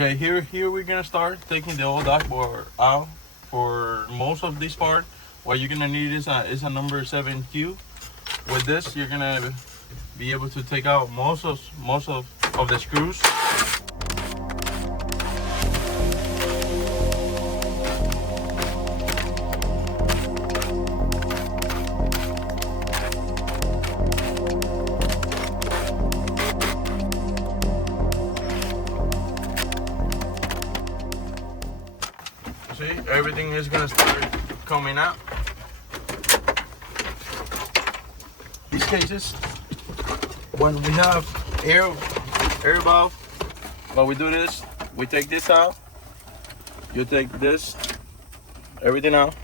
Okay, here we're gonna start taking the old dashboard out. For most of this part, what you're gonna need is a number 7Q. With this, you're gonna be able to take out most of the screws. See, everything is gonna start coming out. These cases, when we have air valve, what we do is we take this out. You take this, everything out.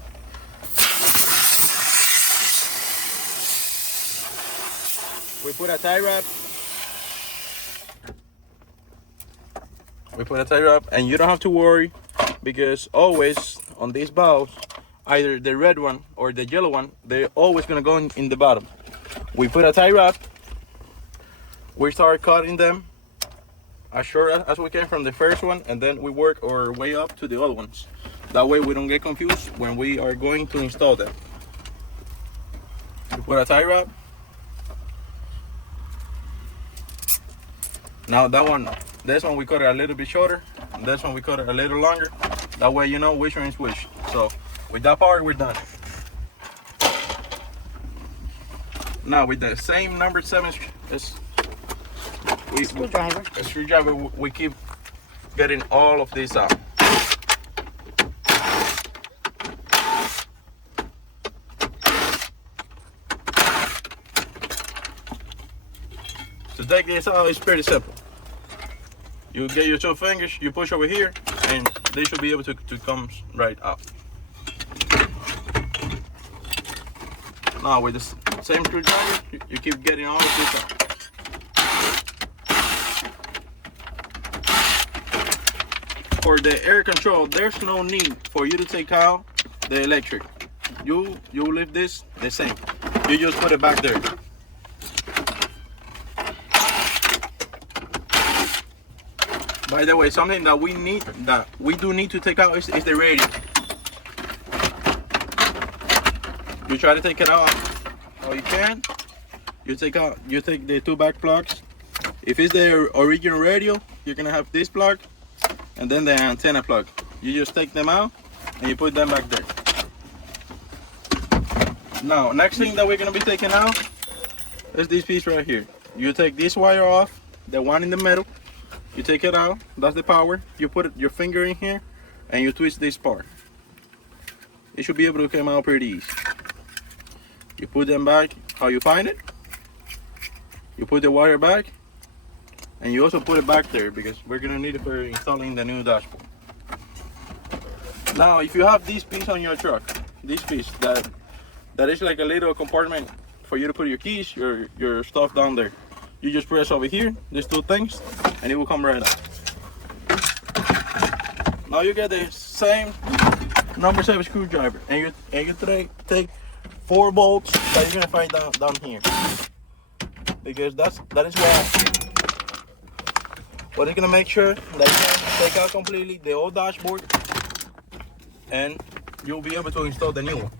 We put a tie wrap. And you don't have to worry, because always on these valves, either the red one or the yellow one, they're always gonna go in the bottom. We put a tie wrap. We start cutting them as short as we can from the first one, and then we work our way up to the other ones. That way we don't get confused when we are going to install them. We put a tie wrap. Now this one we cut it a little bit shorter, and this one we cut it a little longer. That way you know which one is which. So with that part, we're done. Now with the same number 7 screwdriver, we keep getting all of this out. To take this out is pretty simple. You get your 2 fingers, you push over here, and they should be able to come right out. Now with the same screwdriver, you keep getting all of this out. For the air control, there's no need for you to take out the electric. You leave this the same. You just put it back there. By the way, something that we do need to take out is the radio. You try to take it out how you can. You take the 2 back plugs. If it's the original radio, you're gonna have this plug and then the antenna plug. You just take them out and you put them back there. Now, next thing that we're gonna be taking out is this piece right here. You take this wire off, the one in the middle. You take it out, that's the power. You put your finger in here and you twist this part. It should be able to come out pretty easy. You put them back how you find it. You put the wire back, and you also put it back there because we're gonna need it for installing the new dashboard. Now, if you have this piece on your truck, this piece that is like a little compartment for you to put your keys, your stuff down there. You just press over here, these 2 things, and it will come right out. Now you get the same number 7 screwdriver, and you take 4 bolts that you're gonna find down here, because that is what is gonna make sure that you can take out completely the old dashboard, and you'll be able to install the new one.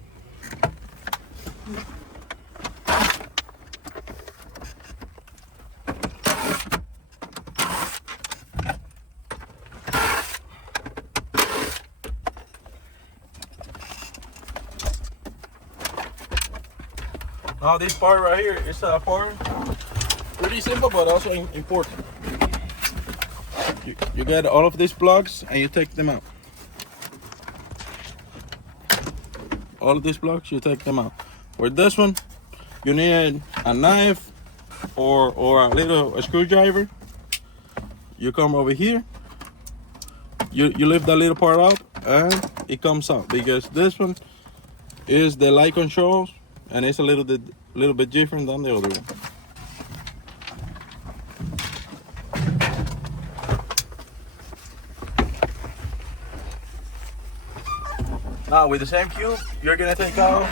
Now this part right here is a part pretty simple but also important. You get all of these plugs and you take them out. All of these plugs, you take them out. For this one, you need a knife or a screwdriver. You come over here. You lift that little part out and it comes out, because this one is the light controls. And it's a little bit different than the other one. Now with the same cube, you're gonna take out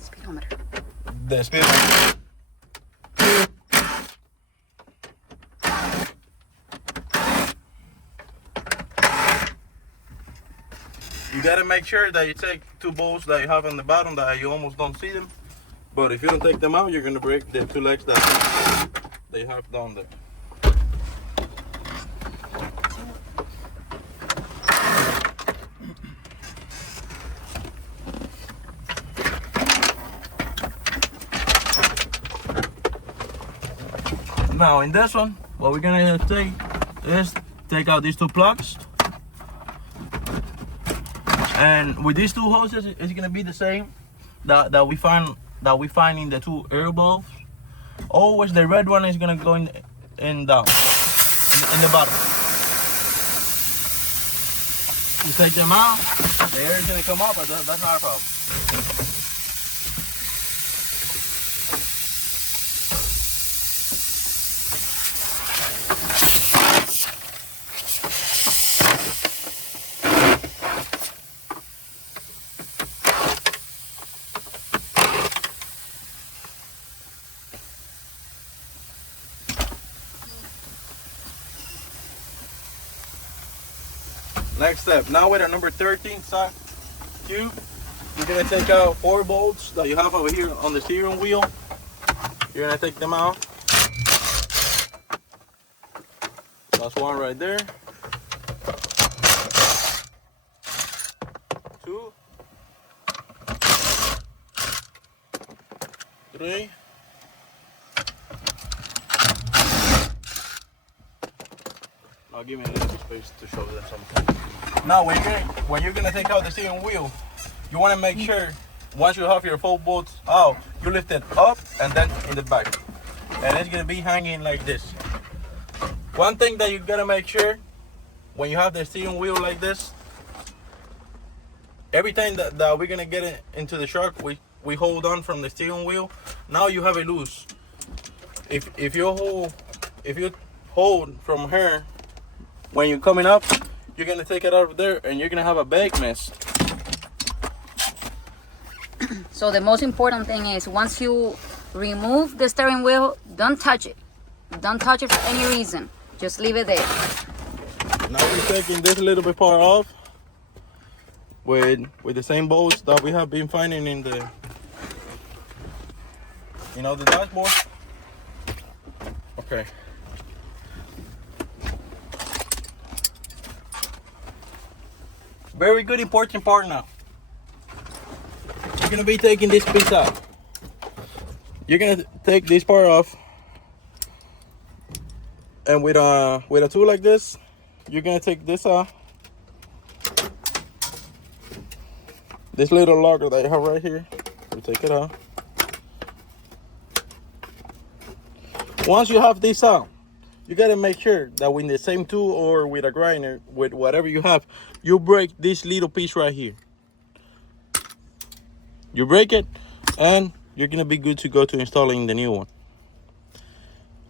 speedometer. The speedometer. You gotta make sure that you take two bolts that you have on the bottom that you almost don't see them. But if you don't take them out, you're gonna break the two legs that they have down there. Now in this one, what we're gonna take is take out these two plugs. And with these two hoses, it's gonna be the same that we find in the two air bulbs. Always the red one is gonna go in down in the bottom. You take them out, the air is gonna come up, but that's not a problem. Next step, now with a number 13 sock tube, you're gonna take out 4 bolts that you have over here on the steering wheel. You're gonna take them out. That's one right there. 2, 3. Now give me a little space to show them something. Now when you're gonna take out the steering wheel, you wanna make sure once you have your 4 bolts out, you lift it up and then in the back. And it's gonna be hanging like this. One thing that you gotta make sure when you have the steering wheel like this, every time that we're gonna get it into the truck, we hold on from the steering wheel. Now you have it loose. If you hold from here, when you're coming up, you're gonna take it out of there and you're gonna have a big mess. So the most important thing is once you remove the steering wheel, don't touch it. Don't touch it for any reason. Just leave it there. Now we're taking this little bit part off with the same bolts that we have been finding in the the dashboard. Okay. Very good important part now. You're gonna be taking this piece out. You're gonna take this part off, and with a tool like this, you're gonna take this off. This little logger that you have right here, you take it out. Once you have this out, you gotta make sure that with the same tool or with a grinder, with whatever you have, you break this little piece right here. You break it, and you're gonna be good to go to installing the new one.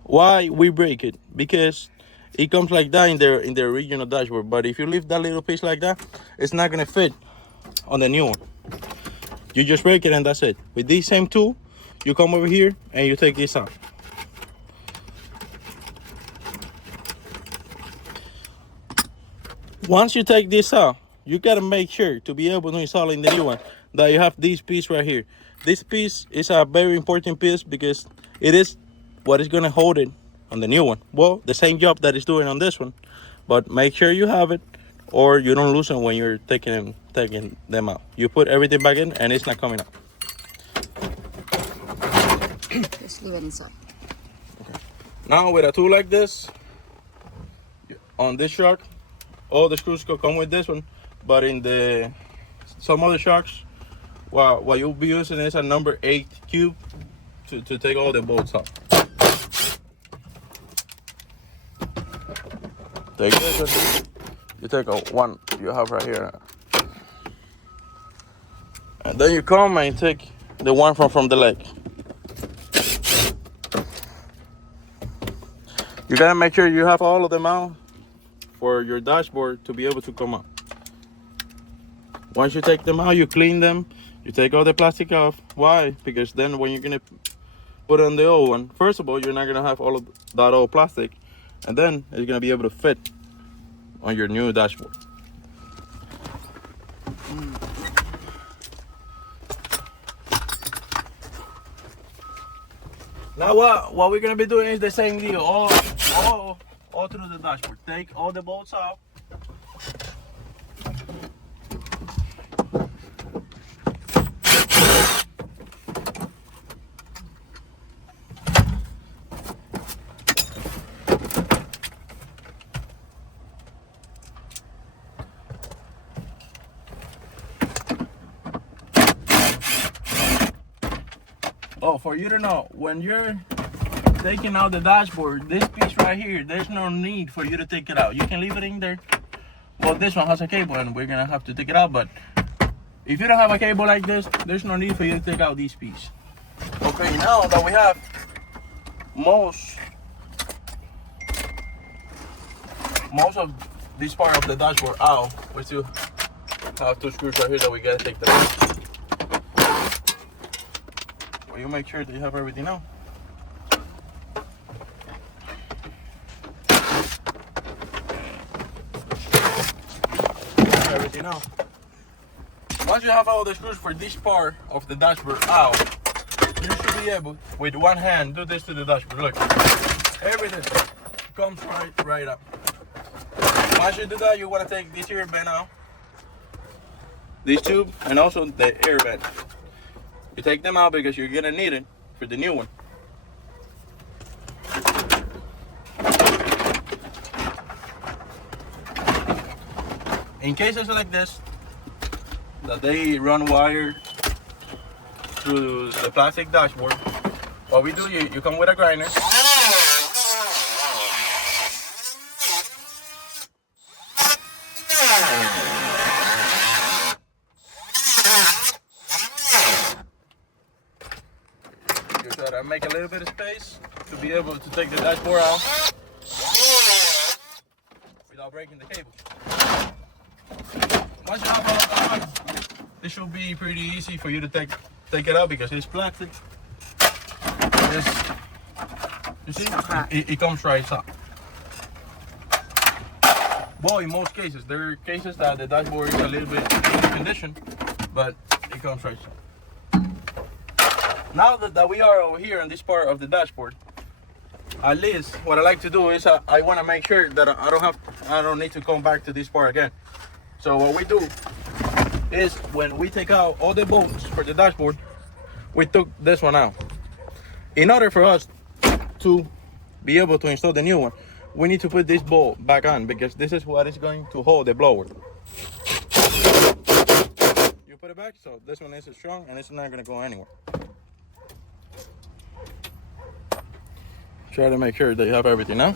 Why we break it? Because it comes like that in the original dashboard. But if you leave that little piece like that, it's not gonna fit on the new one. You just break it and that's it. With this same tool, you come over here and you take this out. Once you take this out, you gotta make sure to be able to install in the new one that you have this piece right here. This piece is a very important piece because it is what is gonna hold it on the new one. Well, the same job that it's doing on this one, but make sure you have it or you don't lose them when you're taking them out. You put everything back in and it's not coming out. Just leave it inside. Okay. Now with a tool like this, on this truck, all the screws come with this one, but in some other trucks, what you'll be using is a number 8 cube to take all the bolts out. Take this one, you take one you have right here, and then you come and take the one from the leg. You gotta make sure you have all of them out for your dashboard to be able to come out. Once you take them out, you clean them, you take all the plastic off. Why? Because then when you're gonna put on the old one, first of all, you're not gonna have all of that old plastic, and then it's gonna be able to fit on your new dashboard. Now what we're gonna be doing is the same deal, all through the dashboard. Take all the bolts out. Oh, for you to know, when you're taking out the dashboard, this piece right here, there's no need for you to take it out. You can leave it in there. Well, this one has a cable and we're gonna have to take it out, but if you don't have a cable like this, there's no need for you to take out this piece. Okay, now that we have most of this part of the dashboard out, we still have two screws right here that we gotta take them out. You make sure that you have everything out. Everything out. Once you have all the screws for this part of the dashboard out, you should be able, with one hand, do this to the dashboard. Look, everything comes right up. Once you do that, you want to take this air vent out, this tube, and also the air vent. You take them out because you're gonna need it for the new one. In cases like this, that they run wire through the plastic dashboard, what we do, you come with a grinder. Make a little bit of space to be able to take the dashboard out without breaking the cable. Once you have all that, this should be pretty easy for you to take it out because it's plastic. You see, it comes right out. Well, in most cases, there are cases that the dashboard is a little bit in condition, but it comes right out. Now that we are over here on this part of the dashboard, at least what I like to do is I want to make sure that I don't need to come back to this part again. So what we do is when we take out all the bolts for the dashboard, we took this one out. In order for us to be able to install the new one, we need to put this bolt back on because this is what is going to hold the blower. You put it back, so this one is strong and it's not going to go anywhere. Try to make sure that you have everything now.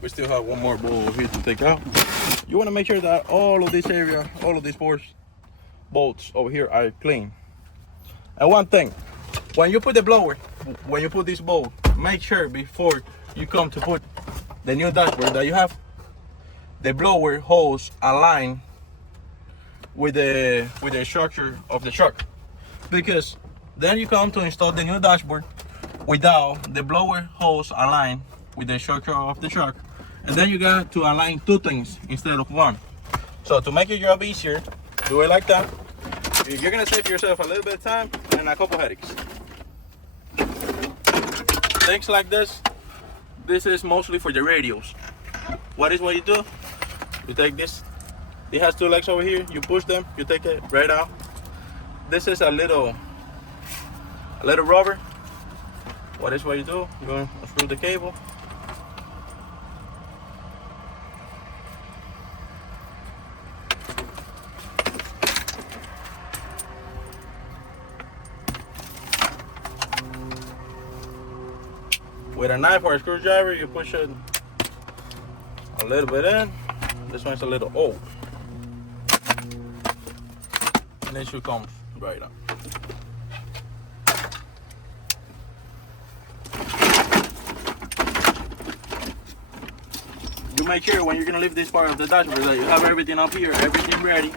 We still have one more bolt here to take out. You want to make sure that all of this area, all of these bolts over here are clean. And one thing, when you put the blower, when you put this bolt, make sure before you come to put the new dashboard that you have the blower hose aligned with the structure of the truck, because then you come to install the new dashboard without the blower hose aligned with the structure of the truck, and then you got to align two things instead of one. So to make your job easier, do it like that. You're gonna save yourself a little bit of time and a couple headaches. Things like this is mostly for the radios. What you do? You take this. It has two legs over here. You push them. You take it right out. This is a little rubber. What you do? You're going to unscrew the cable. With a knife or a screwdriver, you push it a little bit in. This one's a little old. And it should come right up. You make sure when you're gonna lift this part of the dashboard that you have everything up here, everything ready.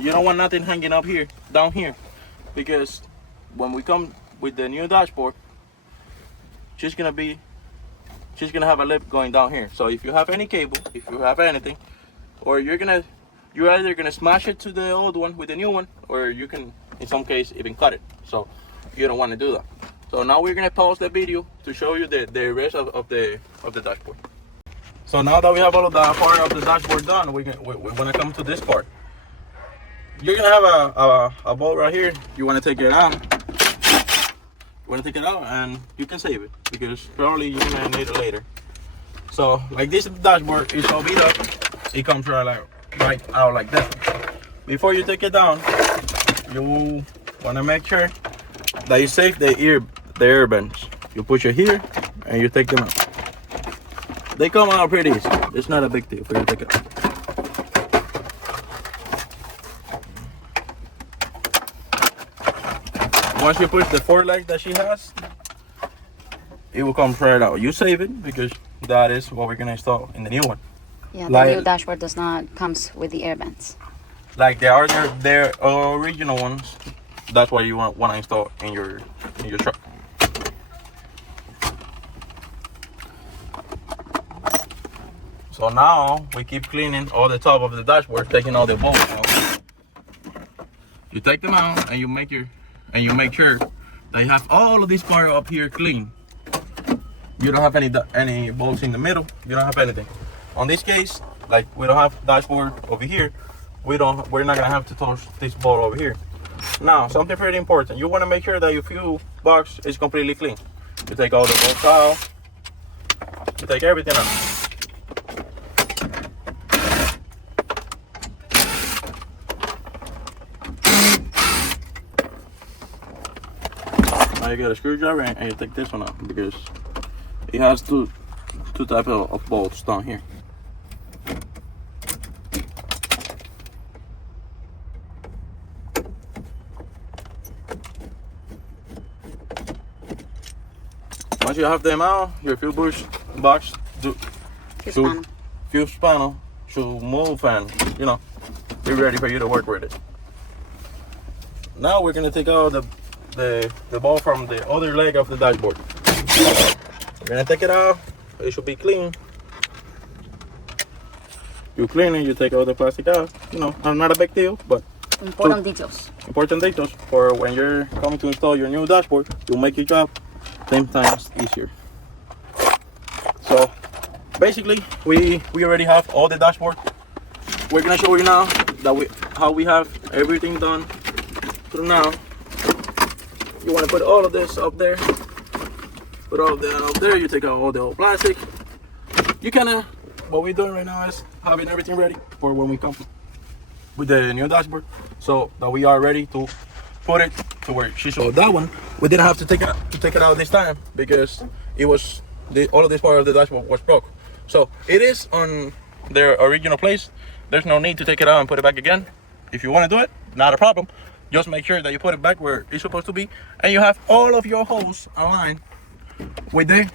You don't want nothing hanging up here, down here, because when we come with the new dashboard, she's gonna have a lip going down here. So if you have any cable, if you have anything, or you're either gonna smash it to the old one with the new one, or you can in some case even cut it. So you don't want to do that. So now we're gonna pause the video to show you the rest of the dashboard. So now that we have all of that part of the dashboard done, we're gonna come to this part. You're gonna have a bolt right here. You wanna take it out. You wanna take it out and you can save it because probably you're gonna need it later. So like this dashboard is all beat up. It comes right out like that. Before you take it down, you wanna make sure that you save the air vents. You push it here and you take them out. They come out pretty easy. It's not a big deal for you to take it out. Once you push the 4 legs that she has, it will come right out. You save it because that is what we're gonna install in the new one. Yeah, the new dashboard does not comes with the air vents. Like they are their original ones. That's what you want to install in your truck. So now we keep cleaning all the top of the dashboard, taking all the bolts out. You take them out and you make sure that you have all of this part up here clean. You don't have any bolts in the middle. You don't have anything. On this case, like we don't have dashboard over here. We're not gonna have to touch this bolt over here. Now, something pretty important. You want to make sure that your fuel box is completely clean. You take all the bolts out. You take everything out. Now you get a screwdriver and you take this one out because it has two types of bolts down here. Once you have them out, your fuel box fuel panel should move and be ready for you to work with it. Now we're gonna take out the bolt from the other leg of the dashboard. We're gonna take it out. It should be clean. You clean it, you take all the plastic out. Not a big deal, but important details. Important details for when you're coming to install your new dashboard. You'll make your job 10 times easier. So basically we already have all the dashboard. We're gonna show you now that how we have everything done through now. You want to put all of this up there, put all of that up there. You take out all the old plastic. You what we're doing right now is having everything ready for when we come with the new dashboard, so that we are ready to put it to where she showed. That one we didn't have to take it out this time because it was all of this part of the dashboard was broke. So it is on their original place. There's no need to take it out and put it back again. If you want to do it, not a problem. Just make sure that you put it back where it's supposed to be, and you have all of your hose aligned with the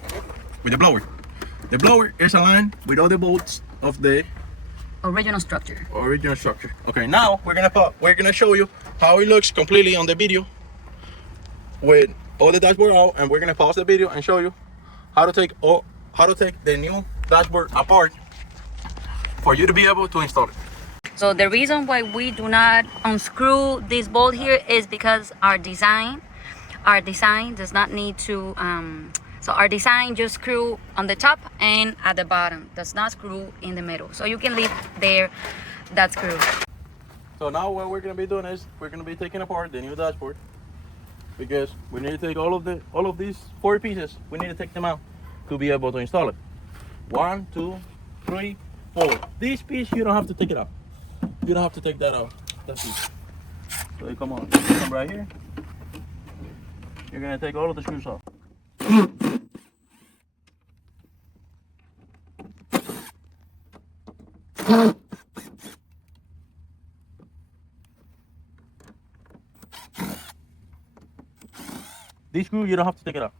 blower. The blower is aligned with all the bolts of the Original structure. Okay, now we're gonna show you how it looks completely on the video with all the dashboard out, and we're gonna pause the video and show you how to take the new dashboard apart for you to be able to install it. So the reason why we do not unscrew this bolt here is because our design does not need to so our design just screw on the top and at the bottom, does not screw in the middle. So you can leave there that screw. So now what we're gonna be doing is we're gonna be taking apart the new dashboard because we need to take all of these 4 pieces. We need to take them out to be able to install it. 1, 2, 3, 4. This piece you don't have to take it out. You don't have to take that out. That piece. So you come right here. You're gonna take all of the screws off. This screw you don't have to take it out.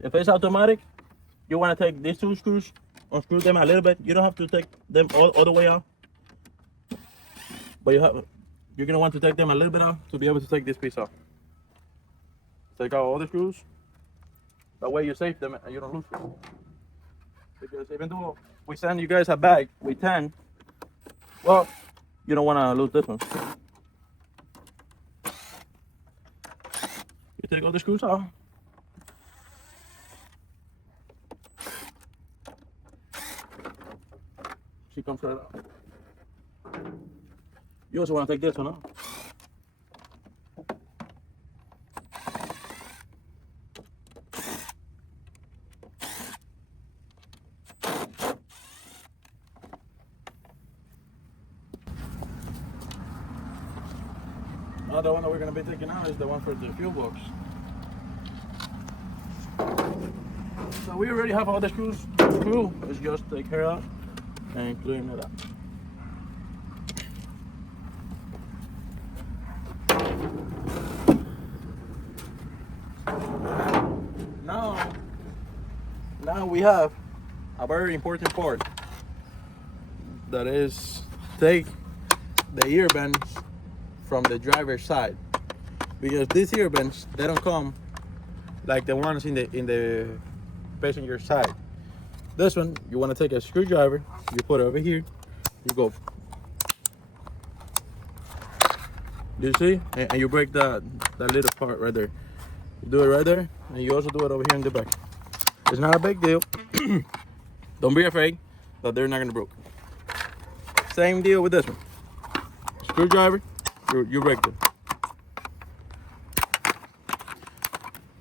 If it's automatic, you want to take these 2 screws, unscrew them a little bit. You don't have to take them all the way out, but you're gonna want to take them a little bit out to be able to take this piece off. Take out all the screws. That way you save them and you don't lose them. Because even though we send you guys a bag with 10, well, you don't want to lose this one. You take all the screws out. She comes right out. You also want to take this one out. Now the one that we're going to be taking out is the one for the fuel box. So we already have all the screws. Let's just take her out and clean it up. Now we have a very important part. That is, take the ear vents from the driver's side, because these ear vents, they don't come like the ones in the passenger side. This one, you want to take a screwdriver, you put it over here, you go, you see, and you break that little part right there. You do it right there, and you also do it over here in the back. It's not a big deal. Don't be afraid that they're not gonna break. Same deal with this one. Screwdriver, you break them.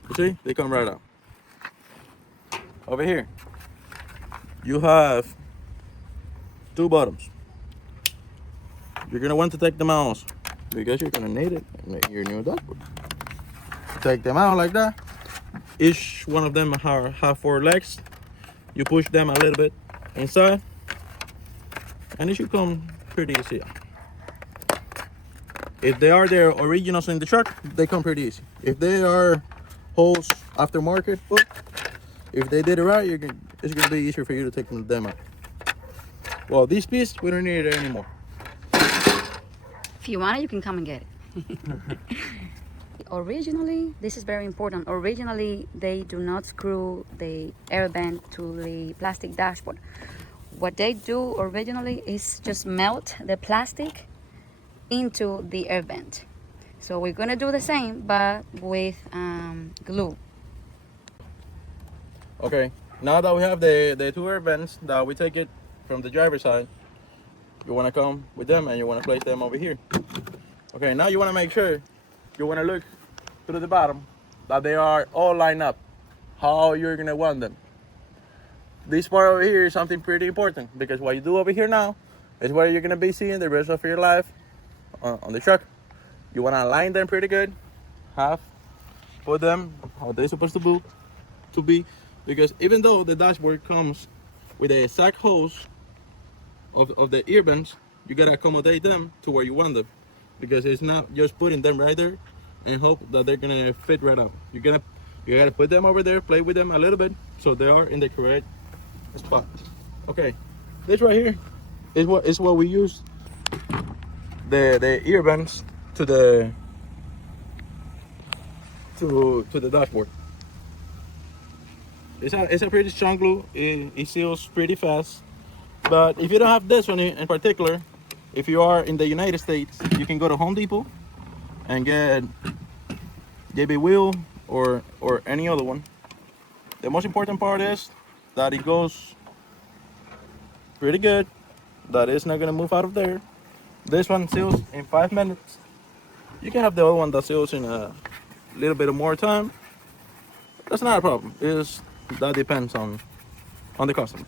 You see, they come right out. Over here, you have two bottoms. You're gonna want to take them out also, because you're gonna need it in your new dashboard. Take them out like that. Each one of them have 4 legs. You push them a little bit inside, and it should come pretty easy. If they are the originals in the truck, they come pretty easy. If they are holes aftermarket, well, if they did it right, it's gonna be easier for you to take them out. Well, this piece, we don't need it anymore. If you want it, you can come and get it. Originally, this is very important. Originally, they do not screw the air vent to the plastic dashboard. What they do originally is just melt the plastic into the air vent. So we're gonna do the same, but with glue. Okay, now that we have the 2 air vents that we take it from the driver's side, you want to come with them and you want to place them over here. Okay, now you want to make sure, you want to look to the bottom that they are all lined up how you're gonna want them. This part over here is something pretty important, because what you do over here now is where you're gonna be seeing the rest of your life on the truck. You want to align them pretty good, put them how they're supposed to be, because even though the dashboard comes with the exact holes of the ear vents, you gotta accommodate them to where you want them, because it's not just putting them right there and hope that they're gonna fit right up. You gotta put them over there, play with them a little bit so they are in the correct spot. Okay, this right here is what we use the ear vents to the dashboard. It's a pretty strong glue. It seals pretty fast. But if you don't have this one in particular, if you are in the United States, you can go to Home Depot and get JB Wheel or any other one. The most important part is that it goes pretty good, that it's not gonna move out of there. This one seals in 5 minutes. You can have the other one that seals in a little bit more time. That's not a problem. That depends on the customer.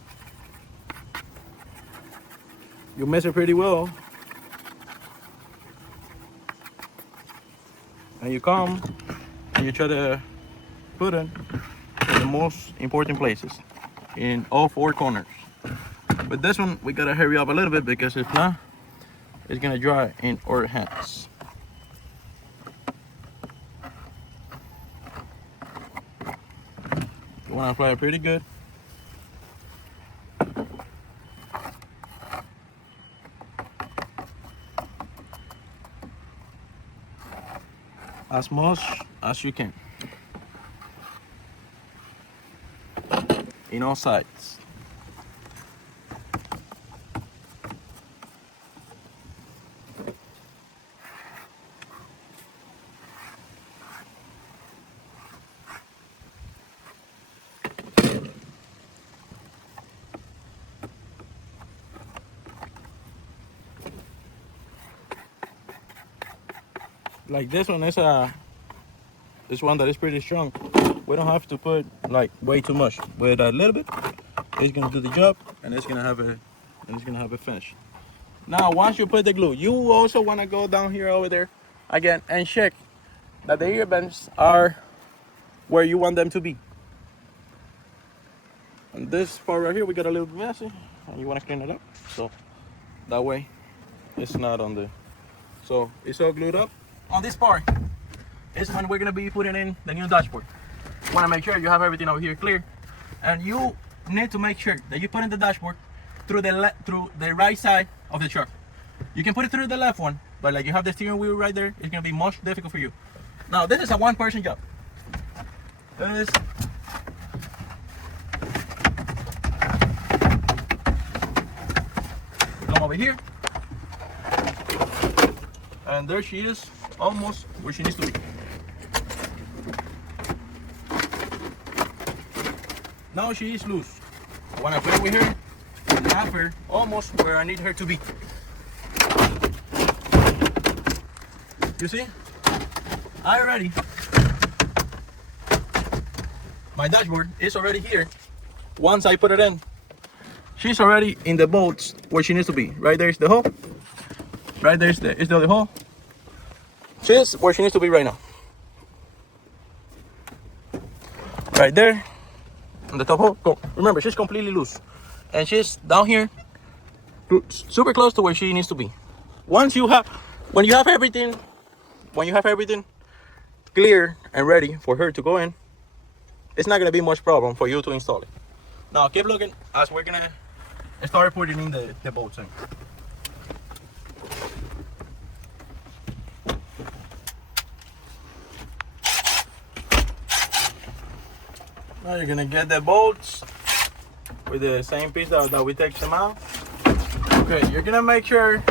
You measure pretty well, and you come and you try to put it in the most important places in all 4 corners. But this one, we gotta hurry up a little bit, because if not, it's gonna dry in our hands. You wanna apply it pretty good. As much as you can. in all sides. Like this one is one that is pretty strong. We don't have to put like way too much. With a little bit, it's gonna do the job, and it's gonna have a finish. Now, once you put the glue, you also wanna go down here over there again and check that the ear vents are where you want them to be. And this part right here, we got a little bit messy, and you wanna clean it up, so that way it's not on the. So it's all glued up. On this part is when we're gonna be putting in the new dashboard. You wanna make sure you have everything over here clear, and you need to make sure that you put in the dashboard through the right side of the truck. You can put it through the left one, but like you have the steering wheel right there, it's gonna be much difficult for you. Now this is a one-person job. This come over here, and there she is, almost where she needs to be. Now she is loose. When I play with her, I have her almost where I need her to be. You see? My dashboard is already here. Once I put it in, she's already in the bolts where she needs to be. Right there is the hole. Right there is the other hole. She's where she needs to be right now. Right there, on the top hole. Go. Remember, she's completely loose, and she's down here, super close to where she needs to be. When you have everything clear and ready for her to go in, it's not gonna be much problem for you to install it. Now keep looking as we're gonna start putting in the bolts in. Now you're gonna get the bolts with the same piece that we take them out. Okay, you're gonna make sure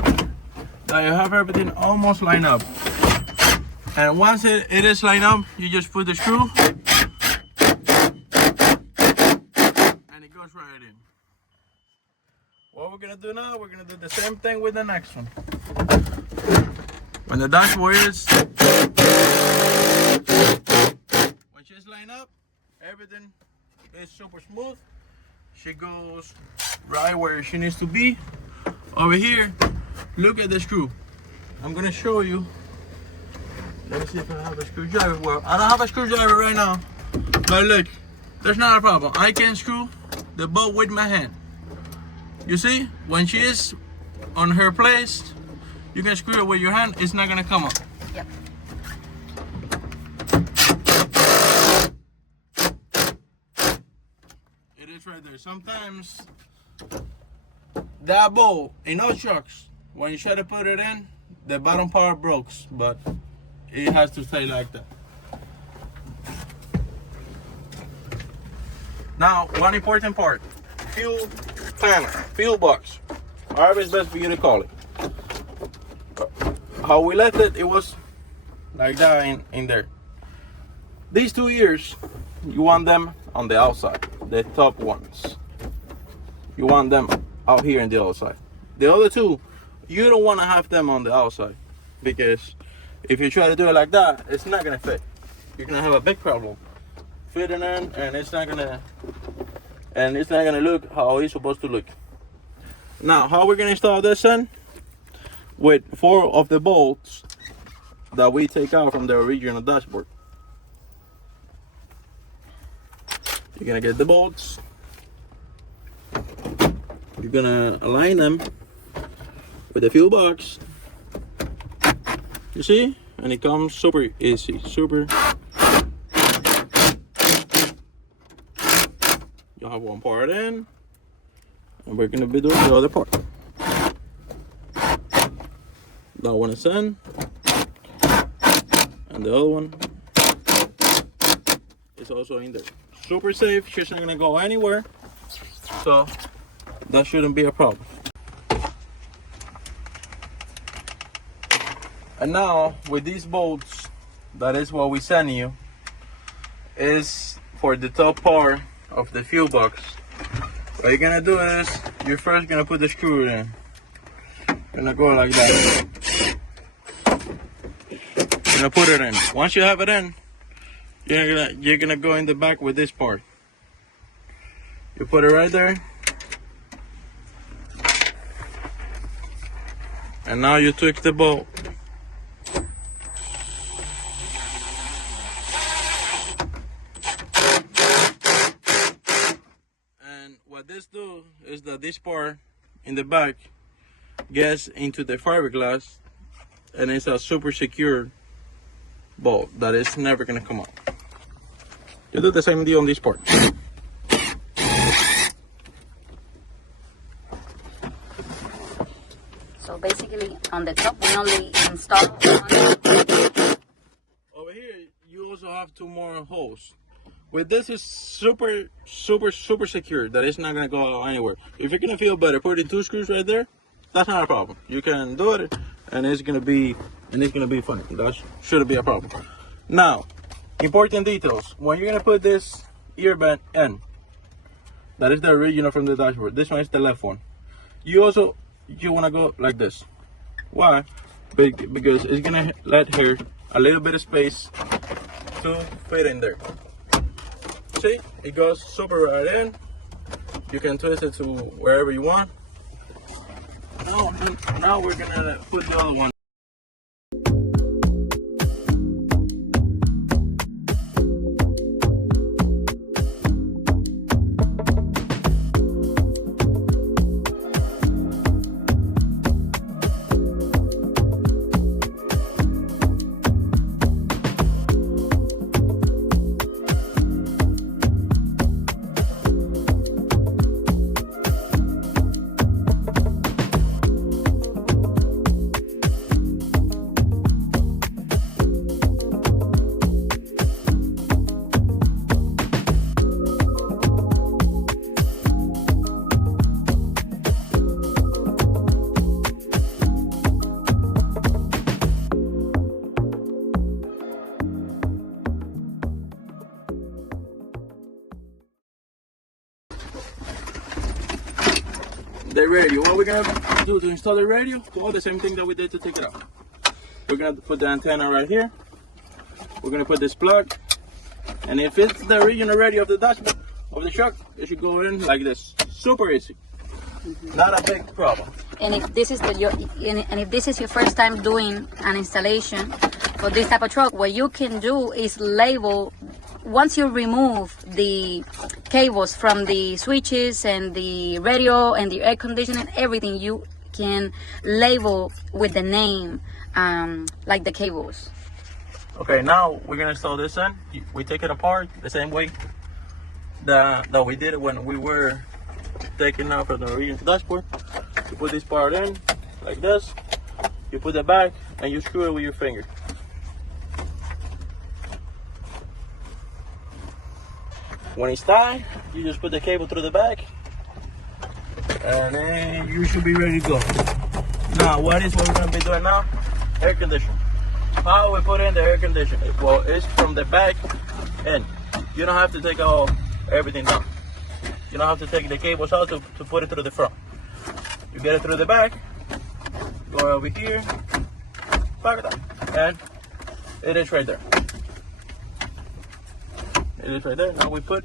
that you have everything almost lined up. And once it is lined up, you just put the screw and it goes right in. What we're gonna do now, we're gonna do the same thing with the next one. When the dashboard is, when she's lined up, everything is super smooth. She goes right where she needs to be. Over here, look at the screw. I'm gonna show you. Let me see if I have a screwdriver. Well, I don't have a screwdriver right now, but look, there's not a problem. I can screw the bolt with my hand. You see, when she is on her place, you can screw it with your hand. It's not gonna come up. Yep. It is right there. Sometimes that bolt in those trucks, when you try to put it in, the bottom part breaks, but it has to stay like that. Now, one important part: fuel tank, fuel box, however it's best for you to call it. How we left it, it was like that in there. These 2 ears, you want them on the outside, the top ones. You want them out here on the outside. The other two, you don't want to have them on the outside, because if you try to do it like that, it's not gonna fit. You're gonna have a big problem fitting in, and it's not gonna look how it's supposed to look. Now, how we're gonna install this in? With 4 of the bolts that we take out from the original dashboard. You're gonna get the bolts. You're gonna align them with the fuel box. You see? And it comes super easy, super. You'll have one part in, and we're gonna be doing the other part. That one is in, and the other one is also in there. super safe. She's not gonna go anywhere, so that shouldn't be a problem. And now with these bolts, that is what we send you, is for the top part of the fuel box. What you're gonna do is you're first gonna put the screw in. Gonna go like that. Gonna put it in. Once you have it in, you're gonna go in the back with this part. You put it right there, and now you twist the bolt. And what this do is that this part in the back gets into the fiberglass, and it's a super secure bolt that is never gonna come out. You do the same deal on this part. So basically, on the top, we only install Over here, you also have two more holes. With this, is super secure. That is not gonna go anywhere. If you're gonna feel better, putting two screws right there, that's not a problem. You can do it, and it's gonna be fine. That shouldn't be a problem. Now, important details. When you're gonna put this ear band in, that is the original from the dashboard. This one is the left one. You wanna go like this. Why? Because it's gonna let here a little bit of space to fit in there. See, it goes super right in. You can twist it to wherever you want. Now we're gonna put the other one. The radio. What we're gonna do to install the radio? Well, the same thing that we did to take it out. We're gonna put the antenna right here. We're gonna put this plug, and if it's the original radio of the dashboard of the truck, it should go in like this. Super easy. Not a big problem. And if this is if this is your first time doing an installation for this type of truck, what you can do is label. Once you remove the cables from the switches and the radio and the air conditioning, everything, you can label with the name, like the cables. Okay, now we're gonna install this in. We take it apart the same way that we did it when we were taking out from the original dashboard. You put this part in like this. You put it back and you screw it with your finger. When it's tight, you just put the cable through the back, and then you should be ready to go. Now, what we're gonna be doing now? Air conditioning. How we put in the air conditioning? Well, it's from the back in. You don't have to take everything down. You don't have to take the cables out to put it through the front. You get it through the back, go over here, back it up, and it is right there. It is right there. Now we put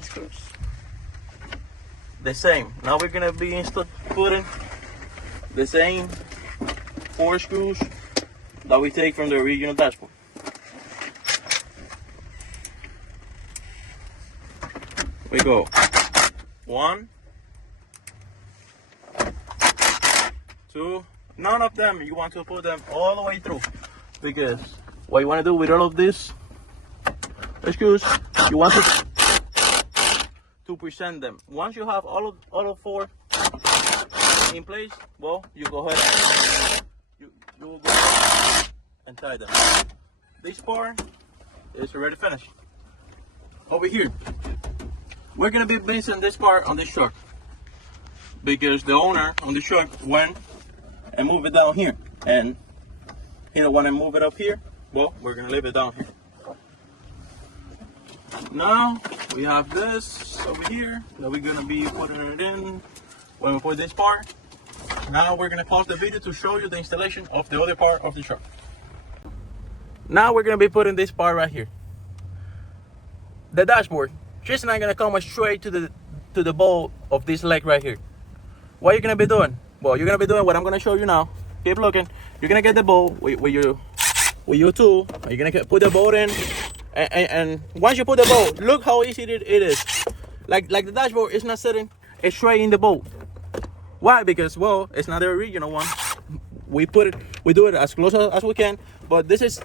screws. The same. Now we're gonna be putting the same 4 screws that we take from the original dashboard. We go 1, 2. None of them. You want to put them all the way through, because what you want to do with all of this screws, you want to present them. Once you have all of 4 in place, well, you go ahead and you will go and tie them. This part is already finished. Over here, we're gonna be basing this part on this truck because the owner on the truck went and moved it down here, and he don't want to move it up here. Well, we're gonna leave it down here. Now we have this over here that we're gonna be putting it in when we put this part. Now we're gonna pause the video to show you the installation of the other part of the truck. Now we're gonna be putting this part right here. The dashboard, just not gonna come straight to the bolt of this leg right here. What you're gonna be doing? Well, you're gonna be doing what I'm gonna show you now. Keep looking. You're gonna get the bolt with your tool. You're gonna put the bolt in, and once you put the bolt, look how easy it is. Like the dashboard is not sitting straight in the bolt. Why? Because, well, it's not the original one. We do it as close as we can, but this is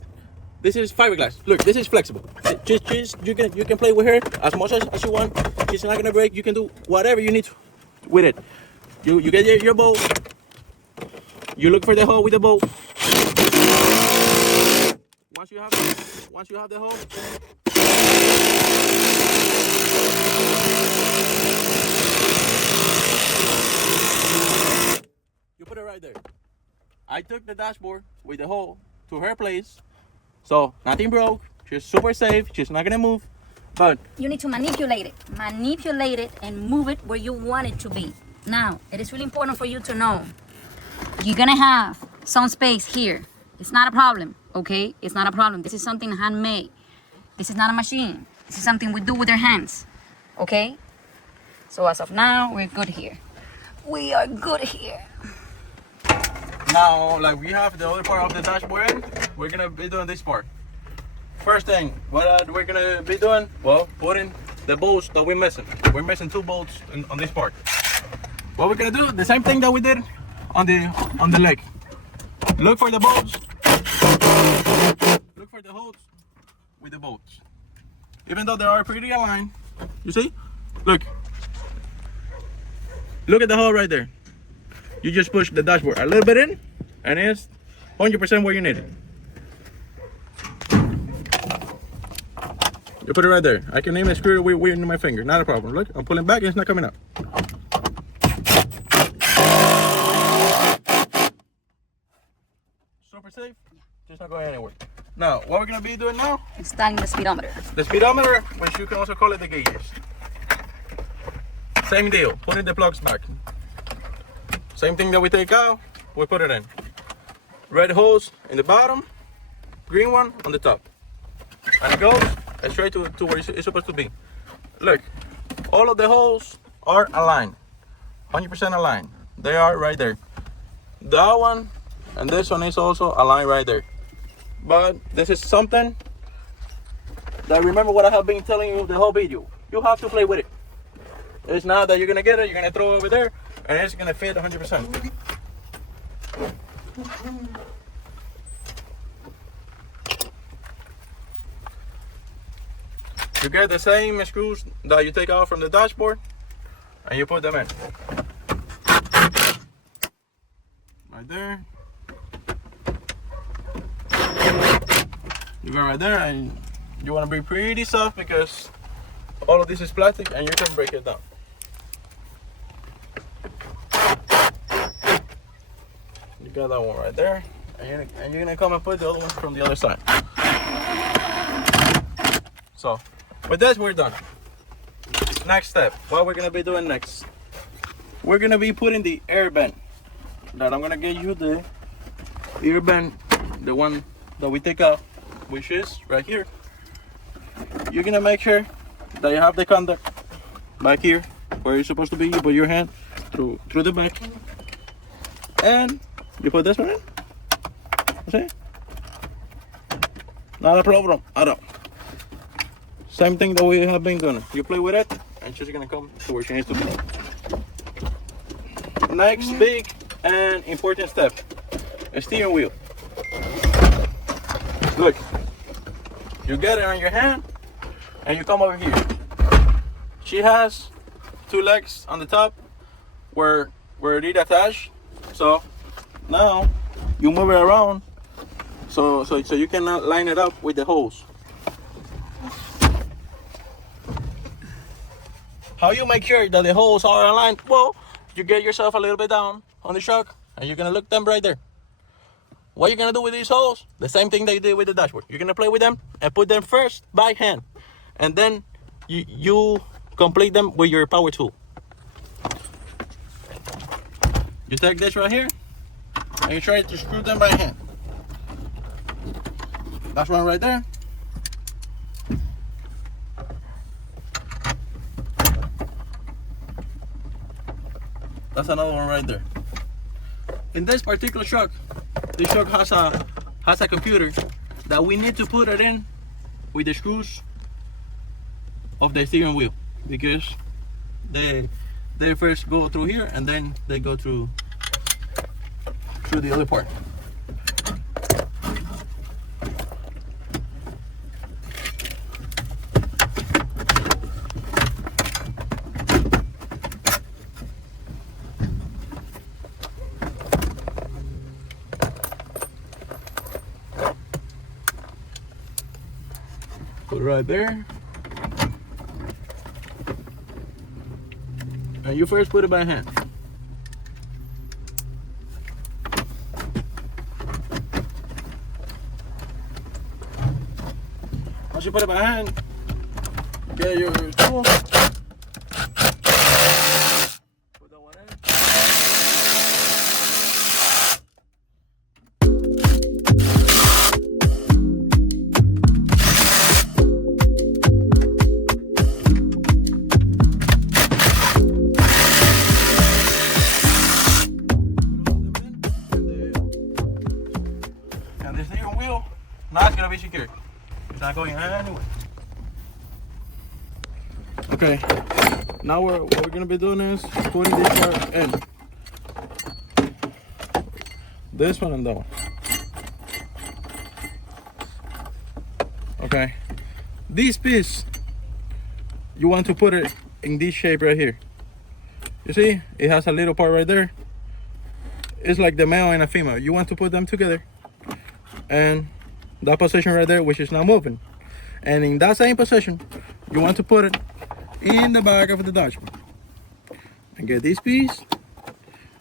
fiberglass. Look, this is flexible. Just you can play with her as much as you want. She's not gonna break. You can do whatever you need with it. You get your bolt. You look for the hole with the bolt. Once you have the hole, you put it right there. I took the dashboard with the hole to her place, so nothing broke. She's super safe. She's not gonna move. But you need to manipulate it and move it where you want it to be. Now, it is really important for you to know you're gonna have some space here. It's not a problem, okay? It's not a problem. This is something handmade. This is not a machine. This is something we do with our hands, okay? So as of now, we're good here. We are good here. now, like we have the other part of the dashboard in, we're gonna be doing this part. First thing, what we're gonna be doing, well, putting the bolts that we're missing. We're missing 2 bolts on this part. What we're gonna do, the same thing that we did on the leg. Look for the bolts. Look for the holes with the bolts. Even though they are pretty aligned, you see? Look at the hole right there. You just push the dashboard a little bit in, and it's 100% where you need it. You put it right there. I can even screw it with my finger, not a problem. Look, I'm pulling back and it's not coming up. Super safe, just not going anywhere. Now, what we're gonna be doing now? Installing the speedometer. The speedometer, which you can also call it the gauges. Same deal, putting the plugs back. Same thing that we take out, we put it in. Red hose in the bottom, green one on the top. And it goes straight to where it's supposed to be. Look, all of the holes are aligned, 100% aligned. They are right there. That one and this one is also aligned right there. But this is something that, remember what I have been telling you the whole video. You have to play with it. It's not that you're gonna get it, you're gonna throw it over there, and it's gonna fit 100%. You get the same screws that you take out from the dashboard, and you put them in. Right there. You go right there, and you want to be pretty soft because all of this is plastic and you can break it down. You got that one right there, and you're gonna come and put the other one from the other side. So with this, we're done. Next step, what we're gonna be doing next, we're gonna be putting the air vent. That I'm gonna get you the air vent, the one that we take out, which is right here. You're gonna make sure that you have the contact back here where you're supposed to be. You put your hand through the back, and you put this one in. See? Not a problem at all. Same thing that we have been doing. You play with it, and she's gonna come to where she needs to be. Next big and important step, a steering wheel. Look, you get it on your hand, and you come over here. She has 2 legs on the top where it is attached. So now you move it around so you can line it up with the hose. how you make sure that the holes are aligned? Well, you get yourself a little bit down on the truck and you're gonna look them right there. What you're gonna do with these holes? The same thing that you did with the dashboard. You're gonna play with them and put them first by hand, and then you complete them with your power tool. You take this right here and you try to screw them by hand. That's one right there. That's another one right there. In this particular truck, this truck has a computer that we need to put it in with the screws of the steering wheel, because they first go through here and then they go through the other part. Put it right there. And you first put it by hand. Once you put it by hand, get your tool. Put that one in. And the steering wheel, now it's gonna be secure. It's not going anywhere. Okay, now what we're gonna be doing is putting this part in. This one and that one. Okay, this piece, you want to put it in this shape right here. You see, it has a little part right there. It's like the male and a female. You want to put them together, and that position right there, which is not moving. And in that same position, you want to put it in the back of the dashboard. And get this piece,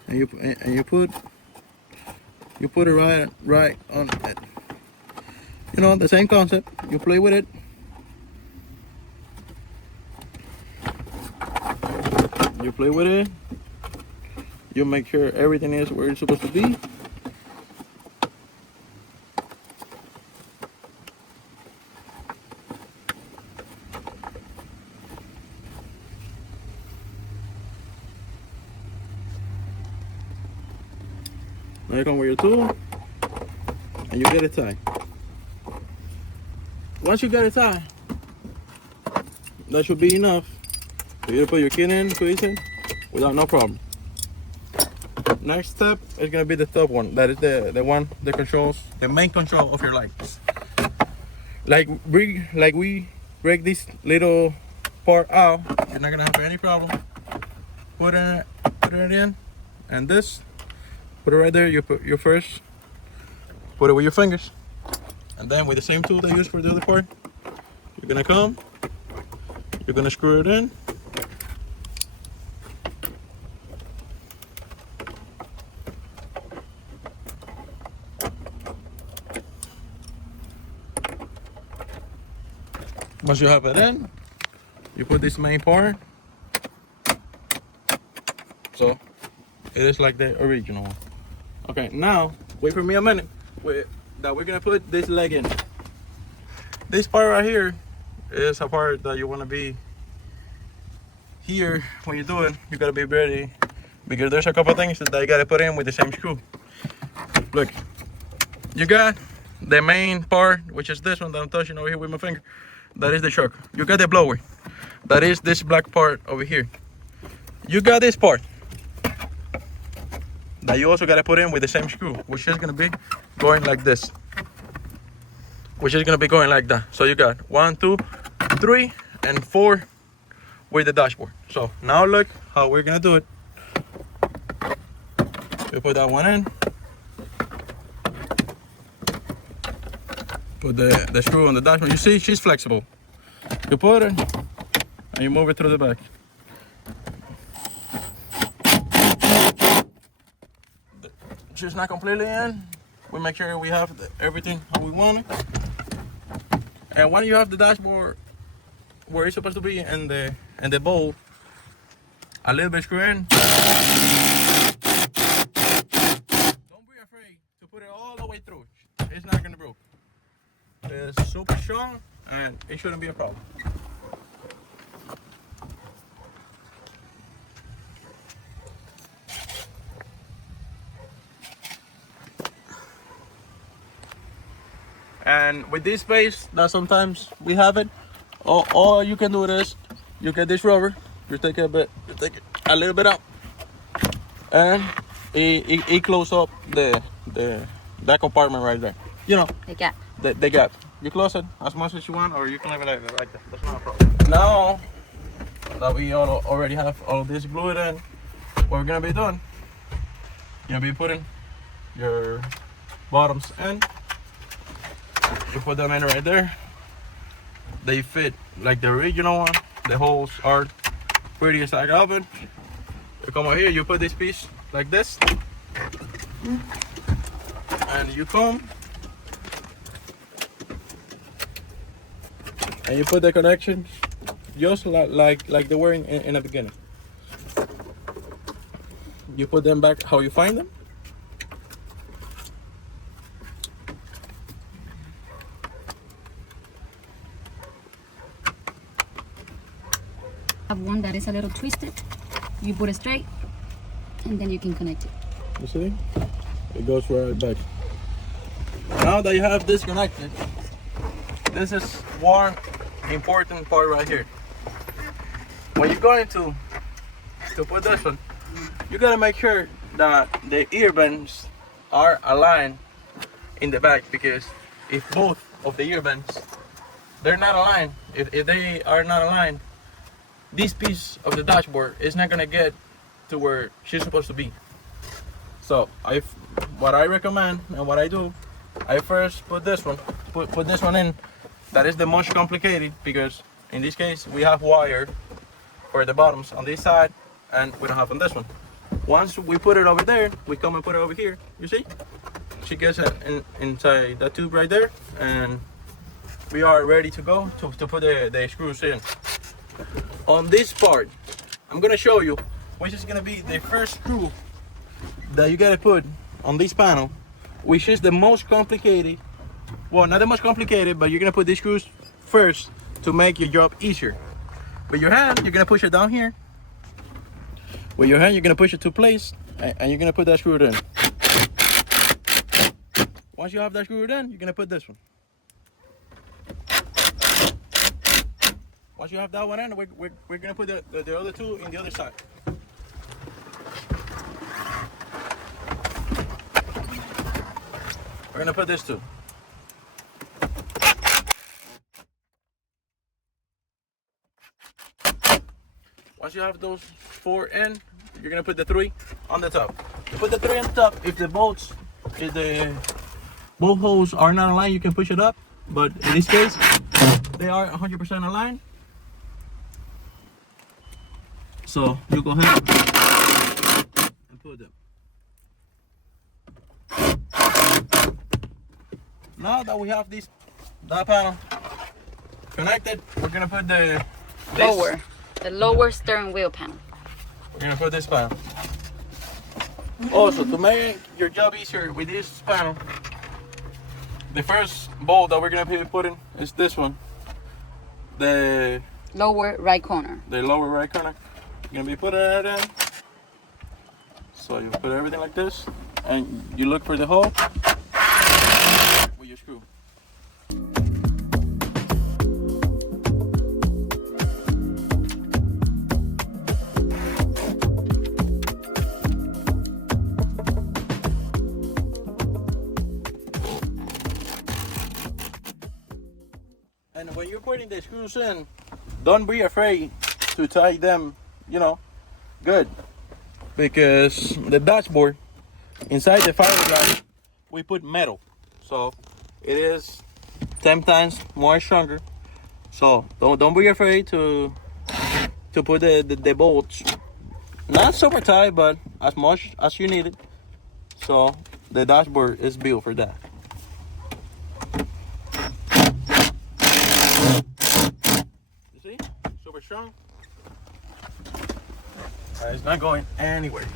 and you put it right on it. You know, the same concept. You play with it. You play with it. You make sure everything is where it's supposed to be. Now you come with your tool and you get it tied. Once you get it tied, that should be enough for you to put your key in, squeeze it without no problem. Next step is gonna be the top one. That is the one that controls the main control of your lights. Like we break this little part out, you're not gonna have any problem putting it in, and this. Put it right there. You first put it with your fingers, and then with the same tool they use for the other part, you're gonna screw it in. Once you have it in, you put this main part. So it is like the original one. Okay, now wait for me a minute. We're gonna put this leg in. This part right here is a part that you wanna be here when you do it. You gotta be ready, because there's a couple things that you gotta put in with the same screw. Look, you got the main part, which is this one that I'm touching over here with my finger. That is the truck. You got the blower. That is this black part over here. You got this part that you also got to put in with the same screw, which is going to be going like this, which is going to be going like that. So you got 1, 2, 3, and 4 with the dashboard. So now look how we're going to do it. You put that one in, put the screw on the dashboard. You see, she's flexible. You put it and you move it through the back. she's not completely in, we make sure we have everything how we want it. And when you have the dashboard where it's supposed to be in the bowl, a little bit screw in. Don't be afraid to put it all the way through. It's not gonna break. It's super strong and it shouldn't be a problem. And with this space that sometimes we have it, all you can do is you get this rubber, you take it a little bit out, and it close up that compartment right there. You know, The gap. the gap. You close it as much as you want, or you can leave it like that. That's not a problem. Now that we already have all of this glued in, what we're gonna be doing, you're gonna be putting your bottoms in. You put them in right there. They fit like the original one. The holes are pretty stacked up. You come over here, you put this piece like this, and you come and you put the connections just like they were in the beginning. You put them back how you find them. Have one that is a little twisted. You put it straight, and then you can connect it. You see? It goes right back. Now that you have this connected, this is one important part right here. When you're going to put this one, you gotta make sure that the ear bands are aligned in the back, because if both of the ear bands they're not aligned, if they are not aligned, this piece of the dashboard is not gonna get to where she's supposed to be. So what I recommend and what I do, I first put this one, put this one in. That is the most complicated, because in this case we have wire for the bottoms on this side and we don't have on this one. Once we put it over there, we come and put it over here. You see? She gets it inside that tube right there, and we are ready to go to put the screws in. On this part, I'm gonna show you which is gonna be the first screw that you gotta put on this panel, which is the most complicated. Well, not the most complicated, but you're gonna put these screws first to make your job easier. With your hand, you're gonna push it down here. With your hand, you're gonna push it to place, and you're gonna put that screw in. Once you have that screw in, you're gonna put this one. Once you have that one in, we're gonna put the other two in the other side. We're gonna put this too. Once you have those four in, you're gonna put the three on the top. You put the three on the top. If the bolts, both holes are not aligned, you can push it up. But in this case, they are 100% aligned. So you go ahead and put them. Now that we have that panel connected, we're gonna put the lower steering wheel panel. We're gonna put this panel. Also, to make your job easier with this panel, the first bolt that we're gonna be putting is this one. The lower right corner. The lower right corner. You're gonna be putting it in. So you put everything like this, and you look for the hole with your screw. And when you're putting the screws in, don't be afraid to tie them, good. Because the dashboard, inside the fiberglass, we put metal. So it is 10 times more stronger. So don't be afraid to put the bolts, not super tight, but as much as you need it. So the dashboard is built for that. You see? Super strong. It's not going anywhere.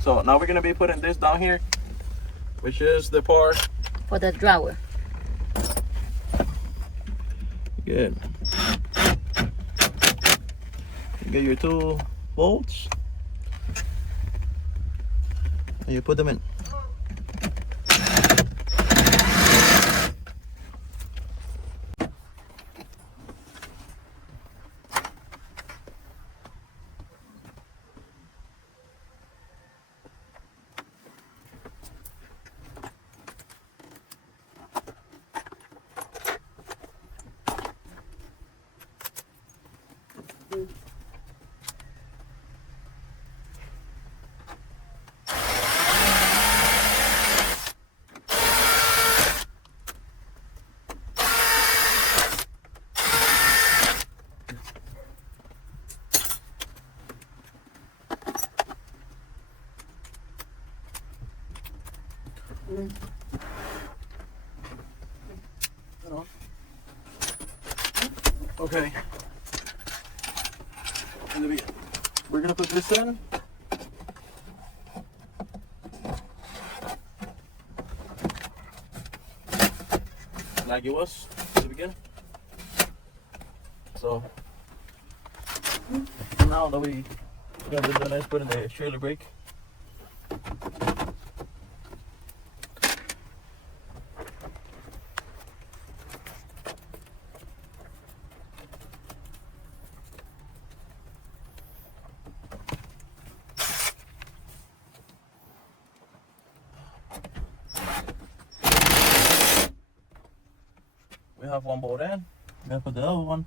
So now we're gonna be putting this down here, which is the part For the drawer. good. You get your 2 bolts and you put them in. Okay. We're gonna put this in. Like it was at the beginning. So now that we got this done, let's put in the trailer brake. We have one bolt in. I'm gonna put the other one.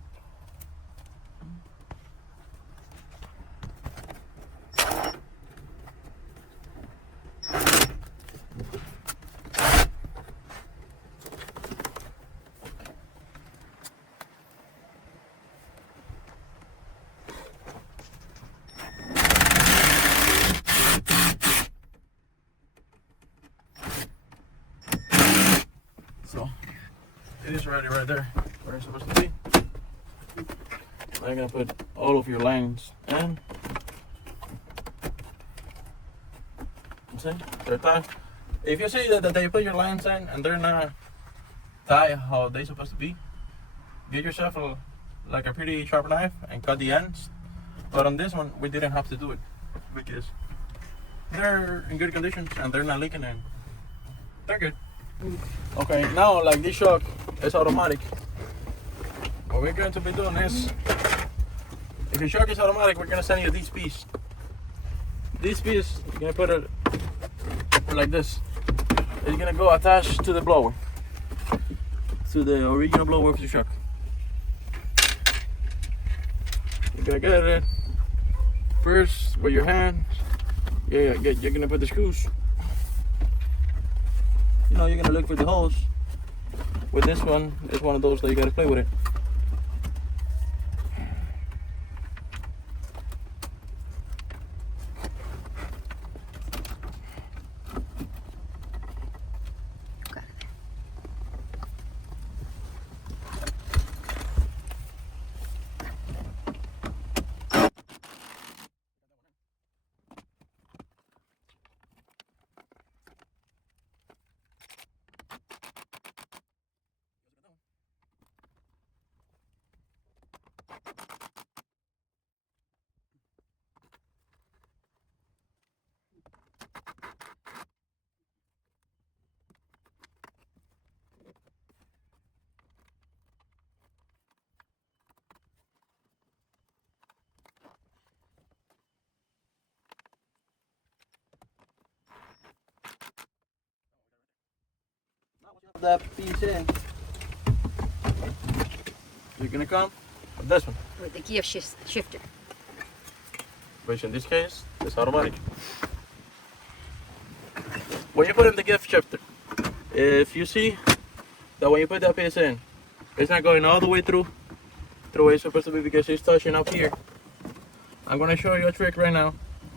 So it is ready right there where it's supposed to be. Now you're gonna put all of your lines in. See, they're tied. If you see that they put your lines in and they're not tied how they're supposed to be, get yourself like a pretty sharp knife and cut the ends. But on this one, we didn't have to do it because they're in good conditions and they're not leaking and they're good. Okay, now like this shock is automatic. What we're going to be doing is, if your shock is automatic, we're gonna send you this piece. This piece, you're gonna put it like this. It's gonna go attached to the blower, to the original blower of the shock. You're gonna get it first with your hand. You're gonna put the screws. You know, you're gonna look for the holes. With this one, it's one of those that you gotta play with it. That piece in, you're gonna come with this one, With the gear shifter. which in this case is automatic. When you put in the gift shifter, if you see that when you put that piece in, it's not going all the way through the way it's supposed to be because it's touching up here. I'm gonna show you a trick right now.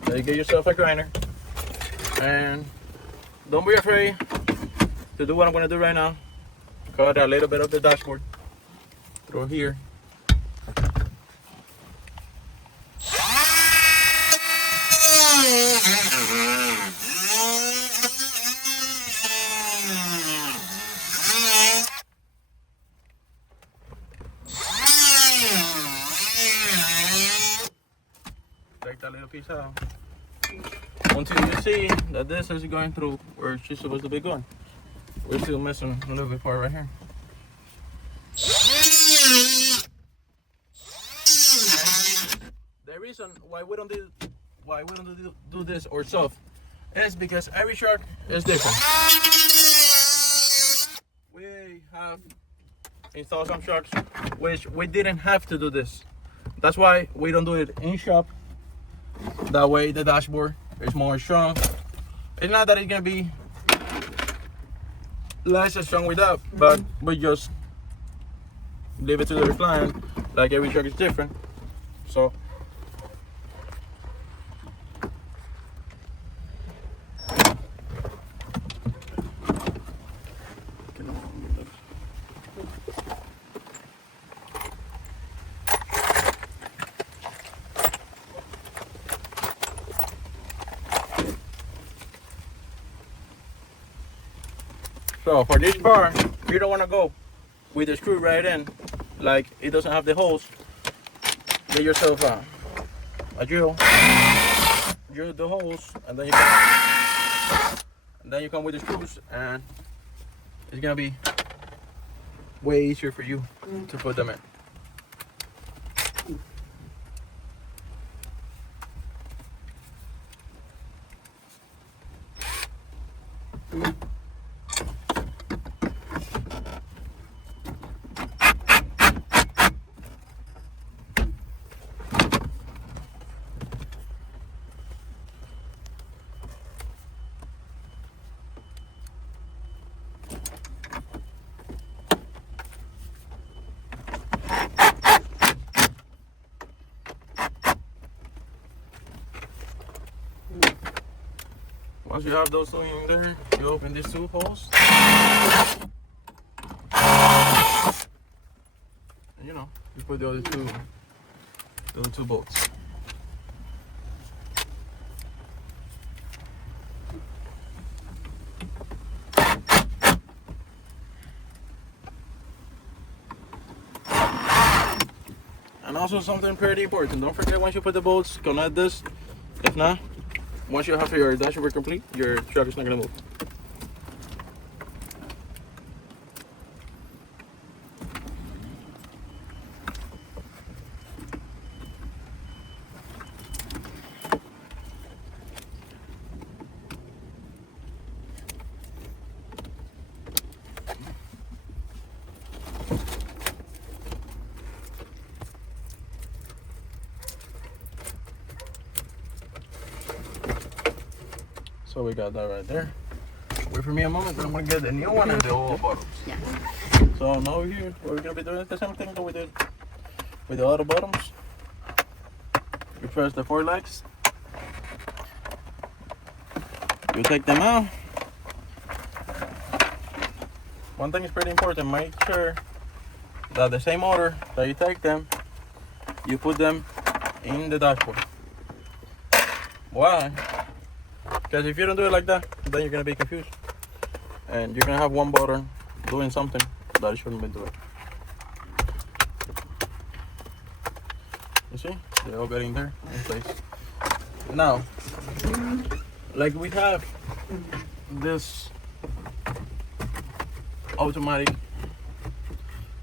So you get yourself a grinder, and don't be afraid to do what I'm gonna do right now. Cut a little bit of the dashboard through here. Take that little piece out until you see that this is going through where it's supposed to be going. We're still missing a little bit part right here. The reason why we don't do this or soft is because every shark is different. We have installed some sharks which we didn't have to do this. That's why we don't do it in shop. That way the dashboard is more strong. It's not that it's gonna be less strong with that, but we just leave it to the client. Like every shark is different. So So for this bar, you don't want to go with the screw right in, like it doesn't have the holes. Get yourself a drill the holes, and then you come with the screws, and it's gonna be way easier for you to put them in. Once you have those two in there, you open these two holes. And you put the other two bolts. And also something pretty important, don't forget once you put the bolts, connect this. If not, once you have your dashboard complete, your truck is not going to move. So we got that right there. Wait for me a moment, then I'm gonna get the new one and the old bottoms. Yeah. So now here, we're gonna be doing the same thing that we did with the other bottoms. You press the 4 legs. You take them out. One thing is pretty important, make sure that the same order that you take them, you put them in the dashboard. Why? Because if you don't do it like that, then you're going to be confused. And you're going to have one button doing something that it shouldn't be doing. You see? They're all getting there in place. Now, like we have this automatic,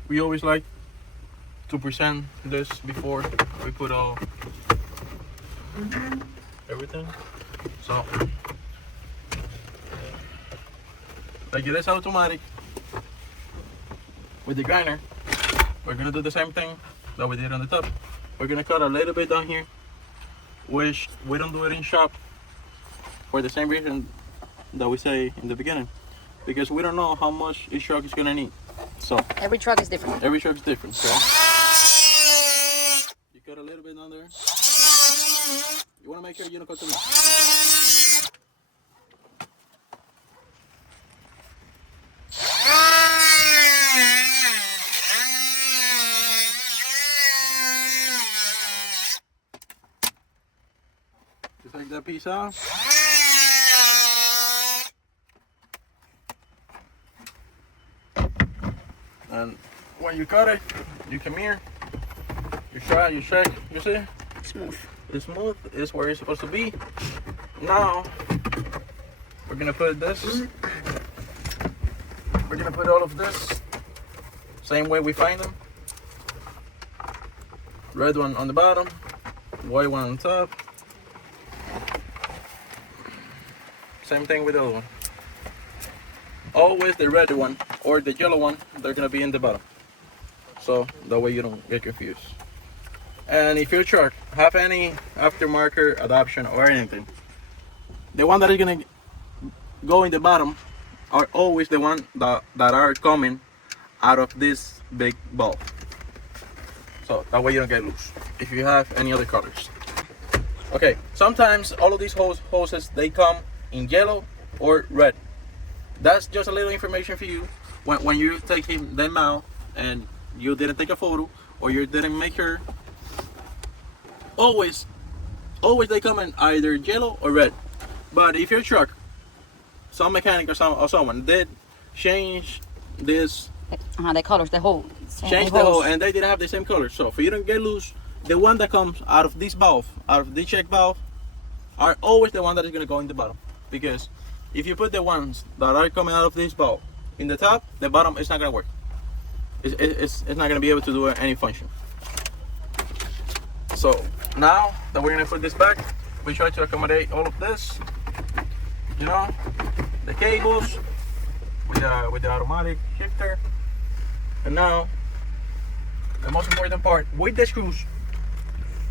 we always like to present this before we put all everything. So, like it is automatic with the grinder, we're gonna do the same thing that we did on the top. We're gonna cut a little bit down here, which we don't do it in shop for the same reason that we say in the beginning, because we don't know how much each truck is gonna need. So every truck is different. Every truck is different. So cut a little bit on there. You want to make sure you don't cut too much. Just take that piece out. And when you cut it, you come here, you try, you check, you see? Smooth. It's smooth, it's where it's supposed to be. Now, we're gonna put this, we're gonna put all of this, same way we find them. Red one on the bottom, white one on top. Same thing with the other one. Always the red one or the yellow one, they're gonna be in the bottom. So that way you don't get confused. And if your truck have any aftermarket adoption or anything, the one that is gonna go in the bottom are always the one that are coming out of this big bulb. So that way you don't get loose if you have any other colors. Okay, sometimes all of these hoses they come in yellow or red. That's just a little information for you when you're taking them out and you didn't take a photo or you didn't make sure. Always they come in either yellow or red. But if your truck, some mechanic or someone did change this, The colors, the hole. change the hole, and they didn't have the same color. So for you to get loose, the one that comes out of this valve, out of the check valve, are always the one that is going to go in the bottom. Because if you put the ones that are coming out of this valve in the top, the bottom is not going to work. It's not going to be able to do any function. So now that we're going to put this back, we try to accommodate all of this, you know, the cables with the automatic shifter. And now the most important part, with the screws,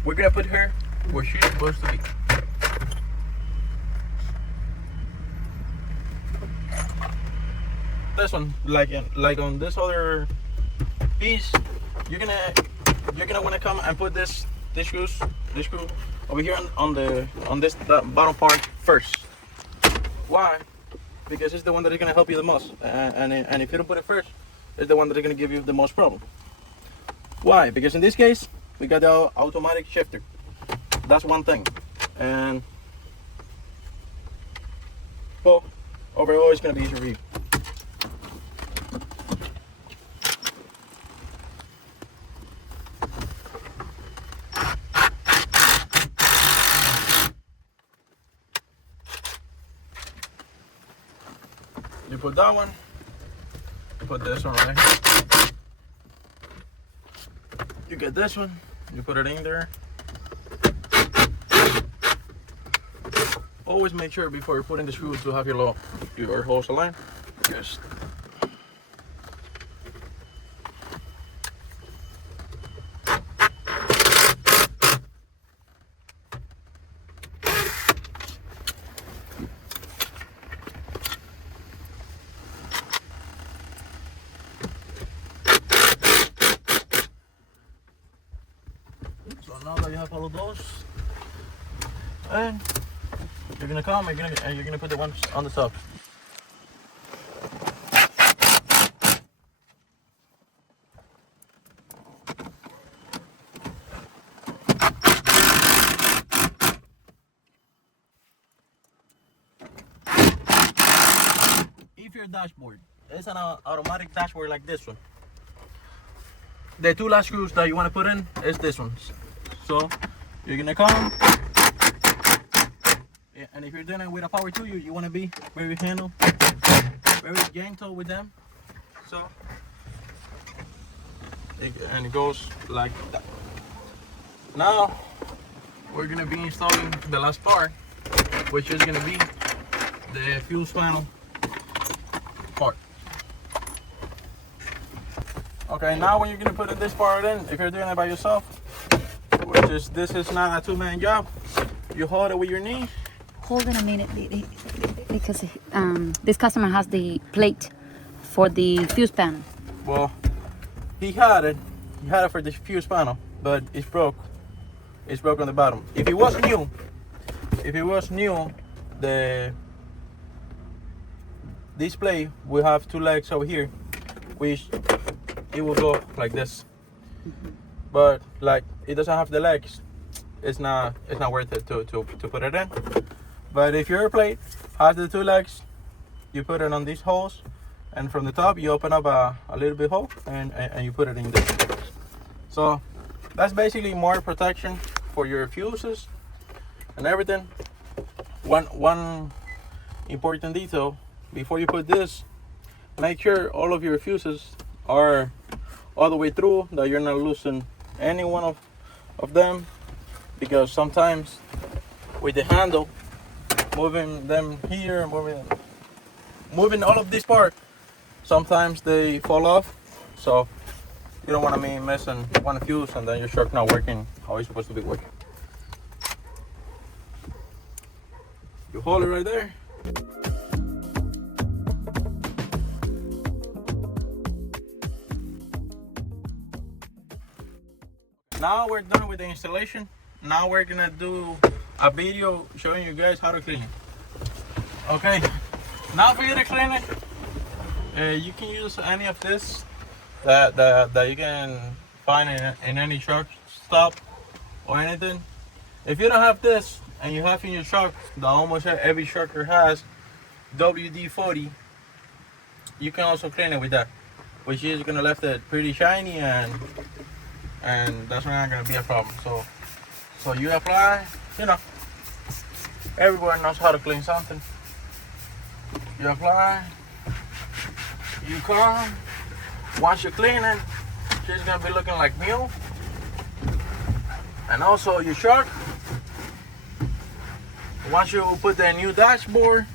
we're going to put her where she's supposed to be. This one, like on this other piece, you're gonna want to come and put this screw over here on this bottom part first. Why? Because it's the one that is gonna help you the most, and if you don't put it first, it's the one that is gonna give you the most problem. Why? Because in this case, we got the automatic shifter. That's one thing, and well, overall, it's gonna be easy for you. You put that one, you put this one right here. You get this one, you put it in there. Always make sure before you're putting the screws to have your hose aligned. Just so now that you have all of those, and you're gonna come and you're gonna put the ones on the top. If your dashboard is an automatic dashboard like this one, the two last screws that you want to put in is this one. So you're gonna come, and if you're doing it with a power tool, you want to be very gentle with them. So and it goes like that. Now we're gonna be installing the last part, which is gonna be the fuse panel part. Okay, now when you're gonna put this part in, if you're doing it by yourself, this is not a two-man job, you hold it with your knee. Hold on a minute, because this customer has the plate for the fuse panel. Well, he had it for the fuse panel, but it's broke. it's broken on the bottom. If it was new, the display will have 2 legs over here, which it will go like this. But like it doesn't have the legs, it's not worth it to put it in. But if your plate has the 2 legs, you put it on these holes, and from the top you open up a little bit hole and you put it in there. So that's basically more protection for your fuses and everything. One important detail: before you put this, make sure all of your fuses are all the way through, that you're not losing any one of them, because sometimes with the handle, moving them here, moving all of this part, sometimes they fall off. So you don't want to be missing one fuse and then your shock not working how it's supposed to be working. You hold it right there. Now we're done with the installation. Now we're gonna do a video showing you guys how to clean it. Okay, now for you to clean it, you can use any of this that you can find in any truck stop or anything. If you don't have this and you have in your truck that almost every trucker has, WD-40, you can also clean it with that, which is gonna left it pretty shiny, and that's not gonna be a problem. So you apply, everyone knows how to clean something. You apply, you come. Once you clean it, it's gonna be looking like new. And also your truck, once you put the new dashboard,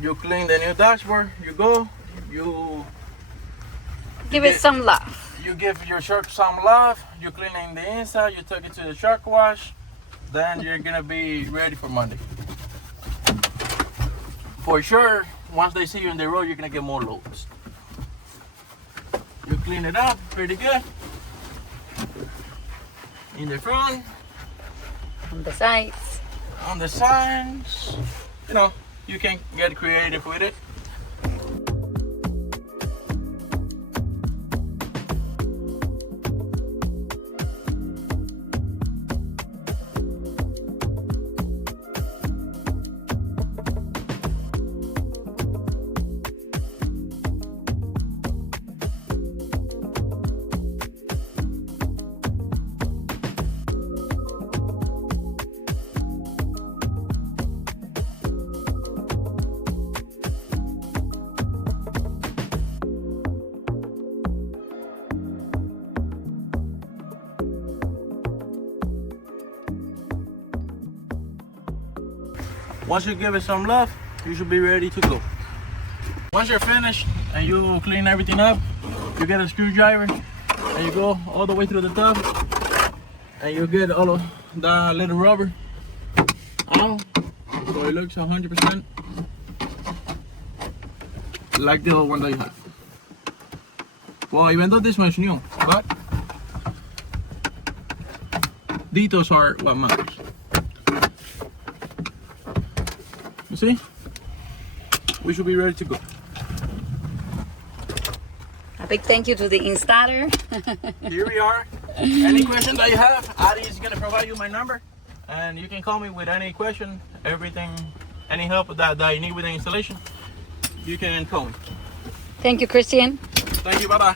you clean the new dashboard, you give it some love. You give your truck some love, you cleaning the inside, you took it to the truck wash, then you're gonna be ready for Monday. For sure, once they see you on the road, you're gonna get more loads. You clean it up pretty good. In the front. On the sides. On the sides. You can get creative with it. Once you give it some love, you should be ready to go. Once you're finished and you clean everything up, you get a screwdriver and you go all the way through the tub and you get all of that little rubber out so it looks 100% like the old one that you have. Well, even though this one's new, but details are what matters. You see? We should be ready to go. A big thank you to the installer. Here we are. Any question that you have, Ari is going to provide you my number, and you can call me with any question, everything, any help that you need with the installation, you can call me. Thank you, Christian. Thank you. Bye-bye.